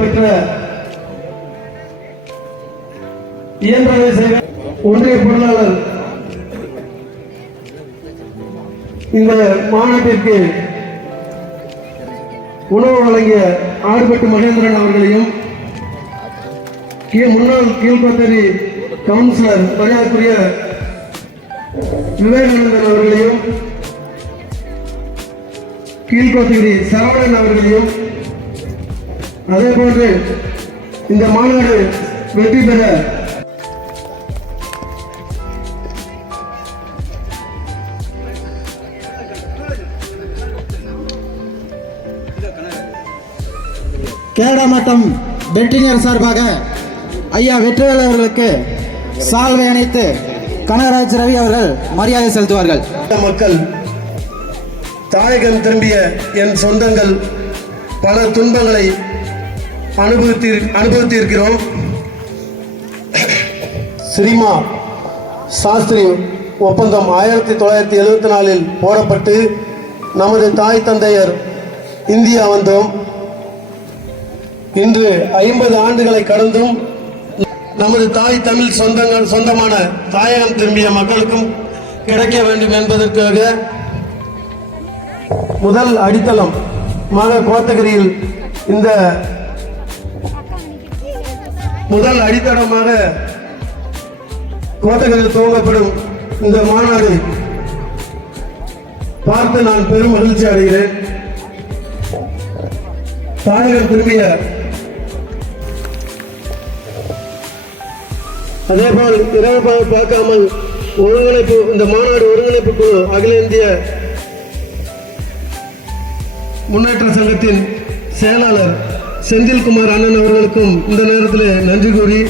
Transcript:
பெற்ற இயன்றவை செய்த ஒன்றிய பொருளாளர் இந்த மாநாட்டிற்கு உணவு வழங்கிய ஆடுபட்டு மகேந்திரன் அவர்களையும் முன்னாள் கீழ்பத்தரி கவுன்சிலர் மரியாதைக்குரிய விவேகானந்தன் அவர்களையும் கீழ்கோத்தகிரி சரவணன் அவர்களையும் அதே போன்று இந்த மாநாடு வெற்றி பெற கேடாமட்டம் பெல்டினியர் சார்பாக ஐயா வெற்றிவேல் அவர்களுக்கு சால்வை அணைத்து கனகராஜ் ரவி அவர்கள் மரியாதை செலுத்துவார்கள். மக்கள், தாயகம் திரும்பிய என் சொந்தங்கள், பல துன்பங்களை அனுபவித்திருக்கிறோம். சிரிமா சாஸ்திரி ஒப்பந்தம் 1974 போடப்பட்டு நமது தாய் தந்தையர் இந்தியா வந்தோம். இன்று 50 ஆண்டுகளை கடந்தும் நமது தாய் தமிழ் சொந்தமான தாயகம் திரும்பிய மக்களுக்கும் கிடைக்க வேண்டும் என்பதற்காக முதல் அடித்தளம் கோத்தகிரியில் இந்த முதல் அடித்தளமாக கோத்தகிரியில் துவங்கப்படும் இந்த மாநாடு பார்த்து நான் பெரும் மகிழ்ச்சி அடைகிறேன். தாயகம் திரும்பிய அதேபோல் இரவு பார்க்காமல் ஒருங்கிணைப்பு இந்த மாநாடு ஒருங்கிணைப்பு குழு அகில இந்திய முன்னேற்ற சங்கத்தின் செயலாளர் செந்தில்குமார் அண்ணன் அவர்களுக்கும் இந்த நேரத்தில் நன்றி கூறி